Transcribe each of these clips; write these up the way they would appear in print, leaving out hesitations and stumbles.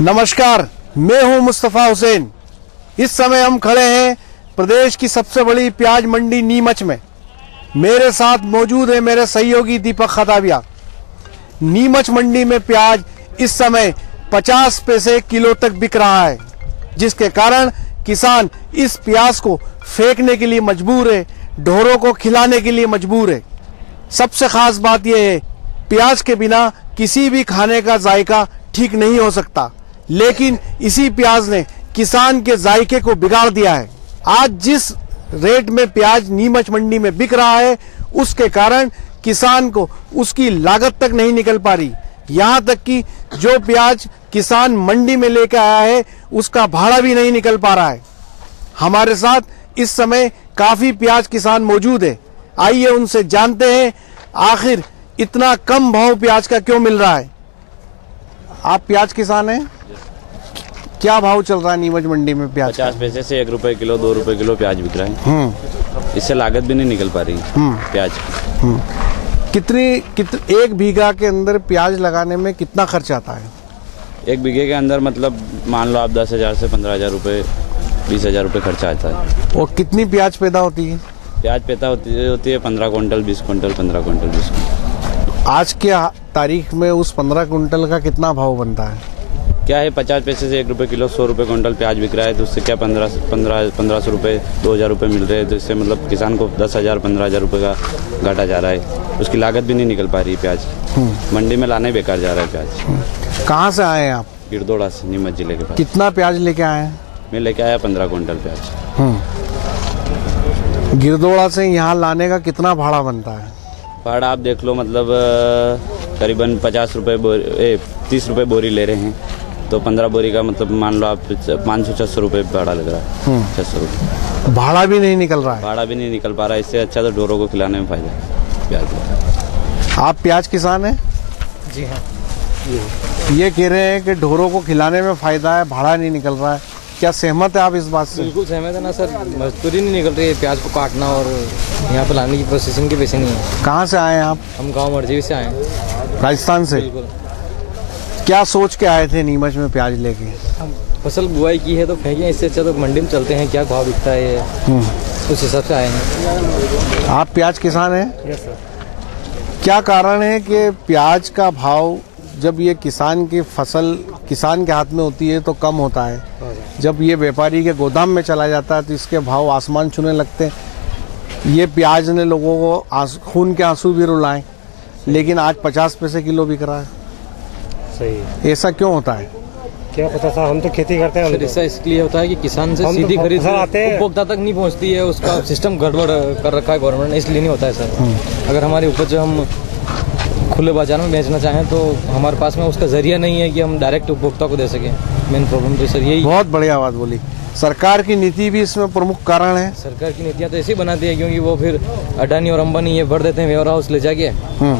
नमस्कार, मैं हूं मुस्तफा हुसैन। इस समय हम खड़े हैं प्रदेश की सबसे बड़ी प्याज मंडी नीमच में। मेरे साथ मौजूद है मेरे सहयोगी दीपक खताबिया। नीमच मंडी में प्याज इस समय 50 पैसे किलो तक बिक रहा है, जिसके कारण किसान इस प्याज को फेंकने के लिए मजबूर है, ढोरों को खिलाने के लिए मजबूर है। सबसे खास बात यह है, प्याज के बिना किसी भी खाने का जायका ठीक नहीं हो सकता, लेकिन इसी प्याज ने किसान के जायके को बिगाड़ दिया है। आज जिस रेट में प्याज नीमच मंडी में बिक रहा है, उसके कारण किसान को उसकी लागत तक नहीं निकल पा रही। यहाँ तक कि जो प्याज किसान मंडी में लेकर आया है, उसका भाड़ा भी नहीं निकल पा रहा है। हमारे साथ इस समय काफी प्याज किसान मौजूद है। आइए उनसे जानते हैं आखिर इतना कम भाव प्याज का क्यों मिल रहा है। आप प्याज किसान हैं? क्या भाव चल रहा है नीमच मंडी में प्याज? 50 पैसे से 1 रुपए किलो 2 रुपए किलो प्याज बिक रहा है। इससे लागत भी नहीं निकल पा रही प्याज की। एक बीघा के अंदर प्याज लगाने में कितना खर्च आता है? 1 बीघे के अंदर मतलब मान लो आप 10,000 से 15,000 रुपए 20,000 रुपए खर्चा आता है। और कितनी प्याज पैदा होती है? प्याज पैदा होती है 15 क्विंटल 20 क्विंटल 15 क्विंटल 20 क्विंटल। आज के तारीख में उस 15 क्विंटल का कितना भाव बनता है? क्या है 50 पैसे से 1 रुपए किलो 100 रुपए क्विंटल प्याज बिक रहा है, तो उससे क्या 1500 रुपए 2,000 रुपए मिल रहे हैं। तो इससे मतलब किसान को 10,000 15,000 रुपए का घाटा जा रहा है। उसकी लागत भी नहीं निकल पा रही है प्याज। मंडी में लाने बेकार जा रहा है प्याज। कहाँ से आए हैं आप? गिरदोड़ा से, नीमच जिले के पास। कितना प्याज लेके आए हैं? मैं लेके आया 15 क्विंटल प्याज। गिरदोड़ा से यहाँ लाने का कितना भाड़ा बनता है? भाड़ा आप देख लो, मतलब करीबन 50 रुपए 30 रुपए बोरी ले रहे हैं, तो 15 बोरी का मतलब मान लो आप 500-600 रुपए भाड़ा लग रहा है। 600 रुपये भाड़ा भी नहीं निकल रहा है। भाड़ा भी नहीं निकल पा रहा है। इससे अच्छा तो ढोरों को खिलाने में फायदा है प्याज। आप प्याज किसान हैं? जी हाँ। ये कह रहे हैं कि ढोरों को खिलाने में फायदा है, भाड़ा नहीं निकल रहा है। क्या सहमत है आप इस बात से? बिल्कुल सहमत है ना सर। मजदूरी नहीं निकल रही है, प्याज को काटना और यहाँ पे लाने की प्रोसेसिंग के पैसे नहीं है। कहाँ से आए हैं आप? हम गांव मर्जी से आए हैं। राजस्थान से? बिल्कुल। क्या सोच के आए थे नीमच में प्याज लेके? हम फसल बुआई की है तो फेंके, इससे अच्छा तो मंडी में चलते हैं, क्या भाव बिकता है ये उस हिसाब से आए हैं। आप प्याज किसान हैं? Yes sir. क्या कारण है कि प्याज का भाव जब ये किसान की फसल किसान के हाथ में होती है तो कम होता है, जब ये व्यापारी के गोदाम में चला जाता है तो इसके भाव आसमान छूने लगते हैं। ये प्याज ने लोगों को खून के आंसू भी रुलाए, लेकिन आज 50 पैसे किलो बिक रहा है। सही। ऐसा क्यों होता है? क्या पता साहब, हम तो खेती करते हैं। ऐसा इसलिए होता है कि किसान से सीधी खरीद उपभोक्ता तक नहीं पहुंचती है, उसका सिस्टम गड़बड़ कर रखा है गवर्नमेंट ने, इसलिए नहीं होता है सर। अगर हमारी उपज हम खुले बाजार में बेचना चाहें तो हमारे पास में उसका जरिया नहीं है कि हम डायरेक्ट उपभोक्ता को दे सकें। मेन प्रॉब्लम तो सर यही। बहुत बढ़िया बात बोली। सरकार की नीति भी इसमें प्रमुख कारण है। सरकार की नीतियां तो ऐसी बनाती है क्योंकि वो फिर अडानी और अंबानी ये भर देते हैं वेयर हाउस ले जाके,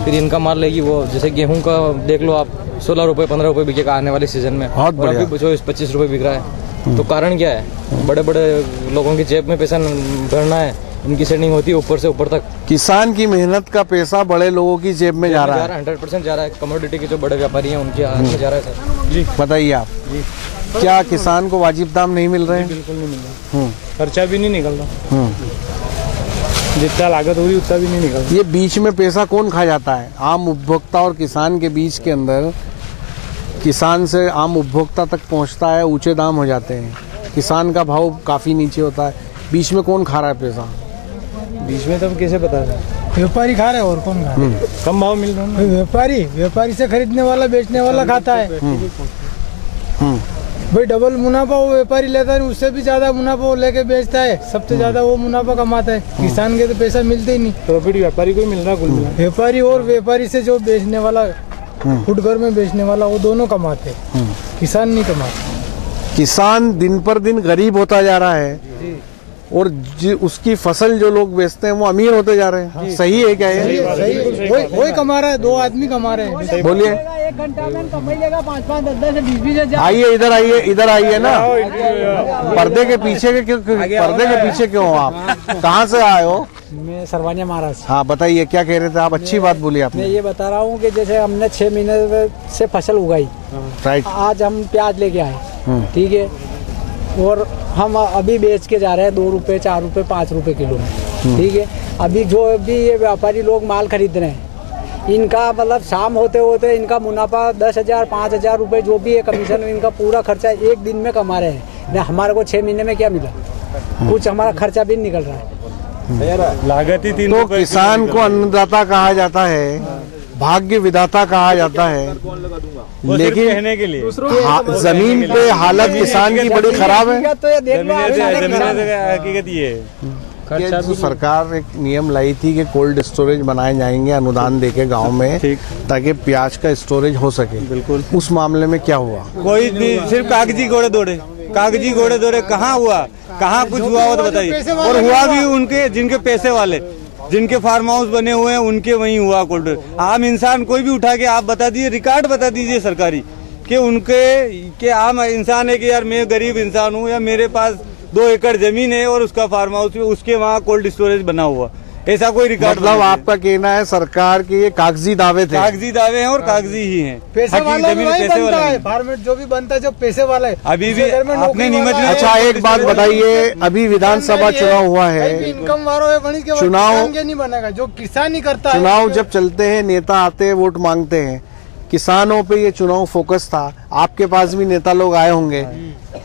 फिर इनका माल लेगी वो। जैसे गेहूं का देख लो आप, 16 रुपए 15 रुपए बिकेगा आने वाले सीजन में, और अभी 24-25 रुपए बिक रहा है। तो कारण क्या है? बड़े बड़े लोगों की जेब में पैसा भरना है, इनकी सेटिंग होती है ऊपर से ऊपर तक। किसान की मेहनत का पैसा बड़े लोगों की जेब में जा रहा है। 100% जा रहा है। कमोडिटी के जो बड़े व्यापारी हैं उनके हाथ में जा रहा है सर। जी बताइए आप जी। क्या किसान को वाजिब दाम नहीं मिल रहे हैं? बिल्कुल नहीं मिल रहा। खर्चा भी नहीं निकल रहा। जितना लागत हो रही उतना भी नहीं निकल रहा। ये बीच में पैसा कौन खा जाता है? आम उपभोक्ता और किसान के बीच के अंदर किसान से आम उपभोक्ता तक पहुंचता है, ऊंचे दाम हो जाते हैं, किसान का भाव काफी नीचे होता है। बीच में कौन खा रहा है पैसा? बीच में तो कैसे पता है? व्यापारी खा रहे और कौन खा रहा है? कम भाव मिल रहा है। व्यापारी से खरीदने वाला बेचने वाला खाता है। भाई डबल मुनाफा वो व्यापारी लेता है, उससे भी ज्यादा मुनाफा वो लेके बेचता है, सबसे ज्यादा वो मुनाफा कमाता है। किसान के तो पैसा मिलते ही नहीं। प्रॉफिट व्यापारी को मिल रहा है कुल मिला। व्यापारी और व्यापारी से जो बेचने वाला फुटकर में बेचने वाला, वो दोनों कमाते, किसान नहीं कमाते। किसान दिन पर दिन गरीब होता जा रहा है। और उसकी फसल जो लोग बेचते हैं वो अमीर होते जा रहे हैं। सही है क्या ये? वही कमा रहा है, 2 आदमी कमा रहे हैं। बोलिए। 1 घंटा में कमाई लेगा 5-5, 10-10, 20-20 हजार। आइए इधर आइए, इधर आइए ना। पर्दे के पीछे क्यों हो आप? कहाँ से आए हो? मैं सरवानिया महाराज। हाँ बताइए, क्या कह रहे थे आप? अच्छी बात बोली आपने। मैं ये बता रहा हूँ कि जैसे हमने 6 महीने से फसल उगाई, राइट। आज हम प्याज लेके आए, ठीक है, और हम अभी बेच के जा रहे हैं 2 रुपए, 4 रुपए, 5 रुपए किलो में, ठीक है। अभी जो भी ये व्यापारी लोग माल खरीद रहे हैं, इनका मतलब शाम होते होते इनका मुनाफा 10,000, 5,000 रुपए जो भी है कमीशन, इनका पूरा खर्चा एक दिन में कमा रहे हैं। हमारे को 6 महीने में क्या मिला? कुछ हमारा खर्चा भी निकल रहा है। लागत ही 3 तो रुपए। किसान को अन्नदाता कहा जाता है, भाग्य विधाता कहा जाता है, लेकिन कहने के लिए जमीन पे हालत किसान की बड़ी खराब है। तो ये देख लो, हकीकत ये है। ये जो सरकार एक नियम लाई थी कि कोल्ड स्टोरेज बनाए जाएंगे अनुदान देके गांव में, ताकि प्याज का स्टोरेज हो सके। बिल्कुल। उस मामले में क्या हुआ? कोई नहीं, सिर्फ कागजी घोड़े दौड़े। कहाँ हुआ? कहाँ कुछ हुआ हो तो बताइए। और हुआ भी उनके जिनके पैसे वाले, जिनके फार्म हाउस बने हुए हैं, उनके वहीं हुआ कोल्ड। आम इंसान कोई भी उठा के आप बता दीजिए, रिकॉर्ड बता दीजिए सरकारी कि उनके के आम इंसान है कि यार मैं गरीब इंसान हूँ या मेरे पास 2 एकड़ जमीन है और उसका फार्म हाउस, उसके वहाँ कोल्ड स्टोरेज बना हुआ, ऐसा कोई रिकॉर्ड? मतलब आपका कहना है सरकार के ये कागजी दावे थे? कागजी दावे हैं और कागजी ही हैं। पैसे वाला फार्मेट जो भी बनता है, जो पैसे वाला है अभी भी अपने नीमच में। अच्छा एक बात बताइए, अभी विधानसभा चुनाव हुआ है, इनकम वालों है बनी के चुनाव नहीं बनेगा, जो किसान ही करता है। चुनाव जब चलते हैं, नेता आते हैं, वोट मांगते हैं, किसानों पे ये चुनाव फोकस था। आपके पास भी नेता लोग आए होंगे,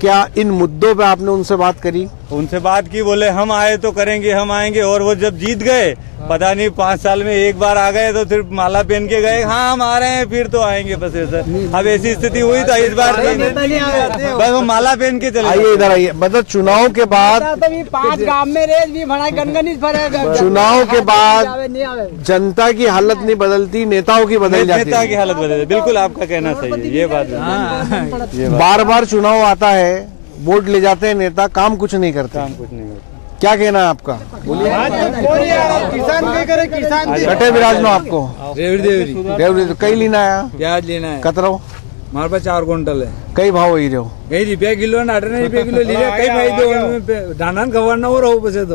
क्या इन मुद्दों पे आपने उनसे बात करी? उनसे बात की, बोले हम आए तो करेंगे, हम आएंगे। और वो जब जीत गए, पता नहीं 5 साल में एक बार आ गए तो सिर्फ माला पहन के गए, हाँ हम आ रहे हैं फिर तो आएंगे, बस ऐसा। अब ऐसी स्थिति हुई तो इस बार बस वो माला पहन के चले। आइए इधर आइए। मतलब चुनाव के बाद 5 गांव में रेस भी भरा, गनगनी चुनाव के बाद जनता की हालत नहीं बदलती, नेताओं की बदल जाती है। नेता की हालत बदल, बिल्कुल आपका कहना सही है, ये बात। बार बार चुनाव आता है, वोट ले जाते हैं नेता, काम कुछ नहीं करते। क्या कहना है आपका? बोलिए। किसान क्या करे? किसान कटे विराज नो आपको देवरी कई लेना आया? प्याज लेना है कतरो हमारे पास 4 क्विंटल है। कई भाव वही रहो? कई रुपया किलो, 18 रुपया किलो ले कई भाई धान खबरना हो रहा बसे।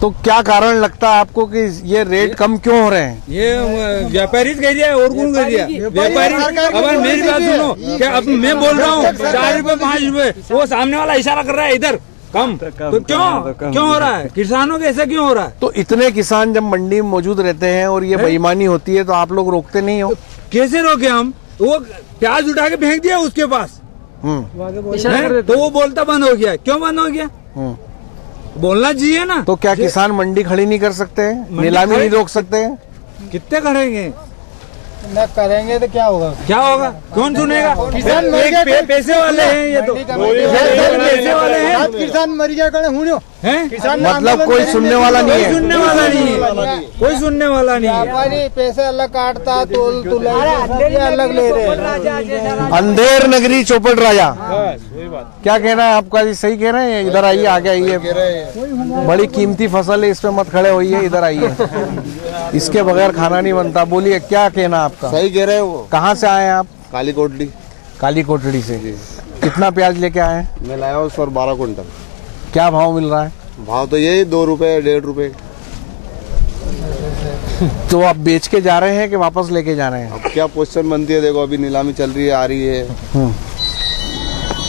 तो क्या कारण लगता है आपको कि ये रेट कम क्यों हो रहे हैं? ये व्यापारी कह दिया और कौन कह दिया? व्यापारी। अब मेरी बात सुनो, क्या अब मैं बोल रहा हूँ 4 रुपए 5 रुपए, वो सामने वाला इशारा कर रहा है इधर कम, तो क्यों हो रहा है? किसानों के ऐसा क्यों हो रहा है? तो इतने किसान जब मंडी में मौजूद रहते हैं और ये बेईमानी होती है तो आप लोग रोकते नहीं हो? कैसे रोके हम? वो प्याज उठा के फेंक दिया उसके पास, तो वो बोलता बंद हो गया। क्यों बंद हो गया? बोलना चाहिए ना। तो क्या किसान मंडी खड़ी नहीं कर सकते हैं? नीलामी नहीं रोक सकते हैं? कितने करेंगे? न करेंगे तो क्या होगा? कौन सुनेगा? किसान पैसे वाले हैं ये तो, पैसे वाले हैं। किसान मर गया करे हुनियो हैं? किसान मतलब कोई सुनने वाला नहीं है? कोई सुनने वाला नहीं है। व्यापारी पैसे अलग काटता, तोल तुला अलग ले रहे हैं। अंधेर नगरी चौपट राजा, क्या कहना है आपका जी? सही कह रहे हैं? इधर आइए, आगे आइए। बड़ी कीमती फसल है, इस पे मत खड़े होइए, इधर आइए। इसके बगैर खाना नहीं बनता। बोलिए क्या कहना आपका? सही कह रहे हैं वो। कहाँ से आए हैं आप? काली कोटली। काली कोटड़ी से। कितना प्याज लेके आए हैं? मैं लाया हूँ सर 12 क्विंटल। क्या भाव मिल रहा है? भाव तो यही 2 रुपए 1.5 रुपए। तो आप बेच के जा रहे हैं कि वापस लेके जा रहे हैं? अब क्या पोजीशन बनती है, देखो अभी नीलामी चल रही है, आ रही है।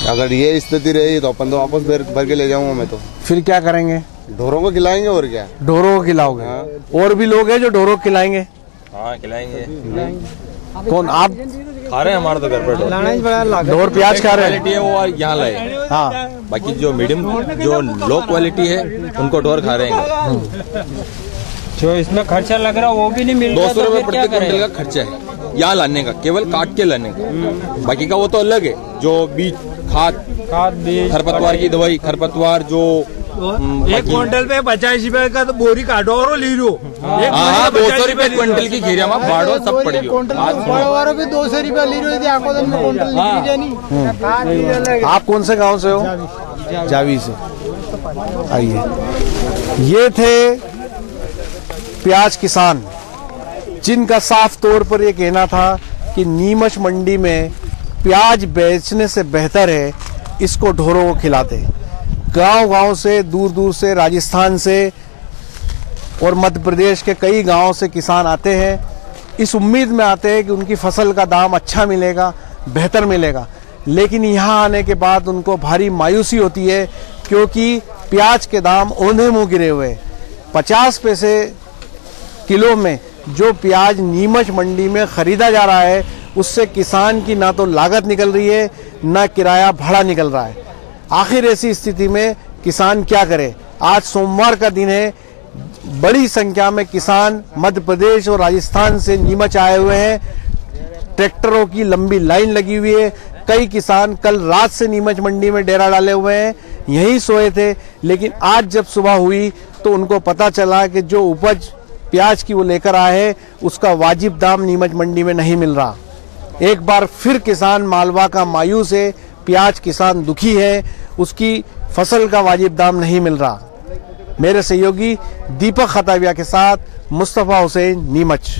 अगर ये स्थिति रही तो अपन तो वापस भर के ले जाऊंगा मैं। तो फिर क्या करेंगे? ढोरों को खिलाएंगे और क्या। ढोरों को खिलाओगे? और भी लोग हैं जो ढोरों को खिलाएंगे? हाँ खिलाएंगे। कौन? आप खा रहे हैं? हमारे तो घर पर ढोर प्याज खा रहे क्वालिटी है वो यहाँ लाए। हाँ, बाकी जो मीडियम जो लो क्वालिटी है उनको ढोर खा रहे हैं। जो इसमें खर्चा लग रहा है वो भी नहीं मिल रहा। 200 रुपए प्रति क्विंटल का खर्चा है यहाँ लाने का, केवल काट के लाने का। बाकी का वो तो अलग है, जो बीज खाद बीज खरपतवार की दवाई, खरपतवार जो एक क्विंटल पे 50 रुपए का तो बोरी काटो और ले लो। हाँ 200 रुपए क्विंटल की खीरिया में बाड़ो सब पड़ गयो। बड़ो भी 200 रुपया ले रही थी आको दिन में क्विंटल। आप कौन से गांव से हो? जावी से। आइए, ये थे प्याज किसान जिनका साफ तौर पर ये कहना था कि नीमच मंडी में प्याज बेचने से बेहतर है इसको ढोरों को खिलाते। गांव-गांव से, दूर दूर से, राजस्थान से और मध्य प्रदेश के कई गांवों से किसान आते हैं, इस उम्मीद में आते हैं कि उनकी फसल का दाम अच्छा मिलेगा, बेहतर मिलेगा। लेकिन यहाँ आने के बाद उनको भारी मायूसी होती है क्योंकि प्याज के दाम औंधे मुंह गिरे हुए। 50 पैसे किलो में जो प्याज नीमच मंडी में खरीदा जा रहा है उससे किसान की ना तो लागत निकल रही है, ना किराया भाड़ा निकल रहा है। आखिर ऐसी स्थिति में किसान क्या करे? आज सोमवार का दिन है, बड़ी संख्या में किसान मध्य प्रदेश और राजस्थान से नीमच आए हुए हैं। ट्रैक्टरों की लंबी लाइन लगी हुई है। कई किसान कल रात से नीमच मंडी में डेरा डाले हुए हैं, यहीं सोए थे। लेकिन आज जब सुबह हुई तो उनको पता चला कि जो उपज प्याज की वो लेकर आए हैं उसका वाजिब दाम नीमच मंडी में नहीं मिल रहा। एक बार फिर किसान मालवा का मायूस है, प्याज किसान दुखी है, उसकी फसल का वाजिब दाम नहीं मिल रहा। मेरे सहयोगी दीपक खताविया के साथ मुस्तफा हुसैन, नीमच।